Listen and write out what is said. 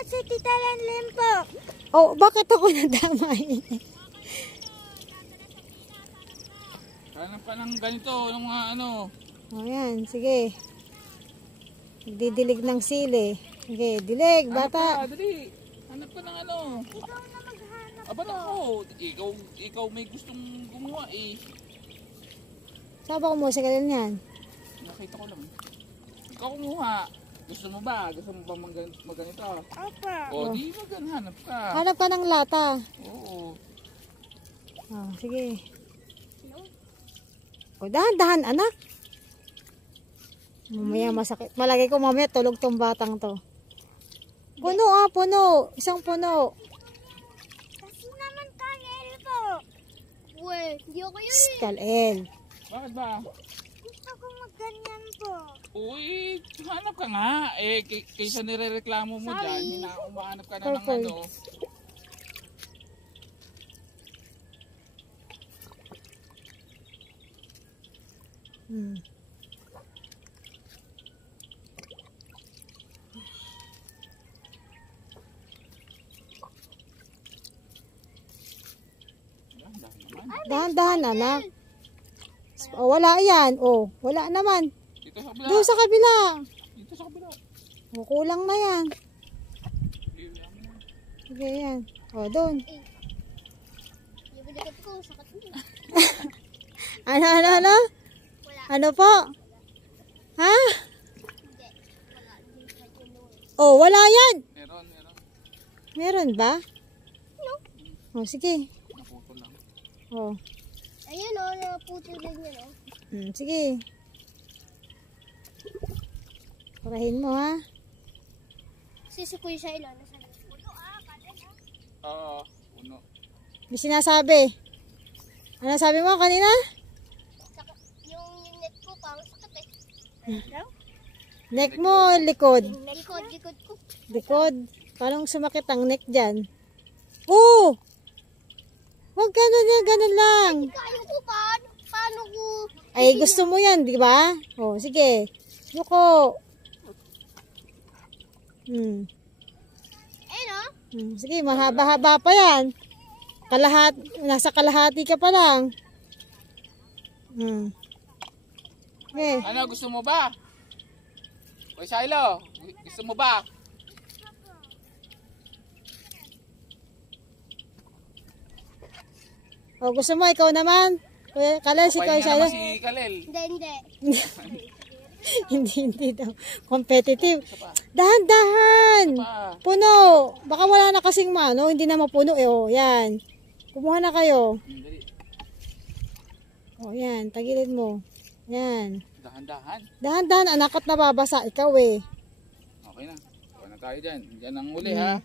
Si Tita Lenlen po. Oh, bakit ako nadamay? Hanap ka ng ganito, ng mga ano. O yan, sige. Nagdidilig ng sili. Sige, dilig, bata. Hanap ka, dali. Hanap ka ng ano. Ikaw na maghanap. Aba ako, ikaw may gustong gumawa eh. Saan ba kumuha sa ganun yan? Nakita ko lang. Ikaw kumuha. Gusto mo ba? Gusto mo ba magganito? Opo. O, di maghanap ka. Hanap ka ng lata. Oo. Oh, sige. O, dahan-dahan, anak. Mamaya masakit. Malagay ko mamaya tulog tong batang to. Puno puno. Isang puno. Kasi naman Kalel po. Uwe, hindi ako yun eh. Kalel. Bakit ba? Gusto ko magganyan po. Uy, hanap ka nga. Eh, kaysa nirereklamo mo dyan, umahanap ka na ng Purple. ano. Dahan-dahan, anak. Oh, wala yan. Oh, wala naman. Dito sa kabila. Doon sa kabila. Dito sa kabila. Oh, kulang na yan. Sige, yan. Oh, doon. Yung binagat ko, sakat mo. Ano? Wala. Ano po? Ha? Hindi. Wala. Hindi sa kinuha. Oh, wala yan. Meron. Meron ba? No. Oh, sige. Naputo lang. Oh. Ayun o, naputo rin yun o. Sige. Parahin mo, ha? Sisikoy siya ilan. Nasa puno Kalel ha. Oo, puno. May sinasabi. Ano sabi mo kanina? Yung net ko parang sakit eh. Neck mo, likod. Likod ko. Likod. Parang sumakit ang neck dyan. Oh! Huwag ganun lang. Kaya ko paano ko? Ay, gusto mo yan, di ba? Oh, sige. Yuko. Ayun o. Sige, mahaba-haba pa yan. Nasa kalahati ka pa lang. Okay. Ano, gusto mo ba? Kuya Shiloh, gusto mo ba? O, gusto mo, ikaw naman. Kuya Kalel, si Kuya Pahinga naman Shiloh. si Kalel. Hindi. Hindi daw. Competitive. Dahan-dahan. Pa. Puno. Baka wala na kasing mano. Hindi na mapuno eh. O, yan. Kumuha na kayo. Dali. O, yan. Tagilid mo. Yan. Dahan-dahan. Dahan-dahan, anak at nababasa. Ikaw eh. Okay na. Kuha na tayo dyan. Yan ang uli ha.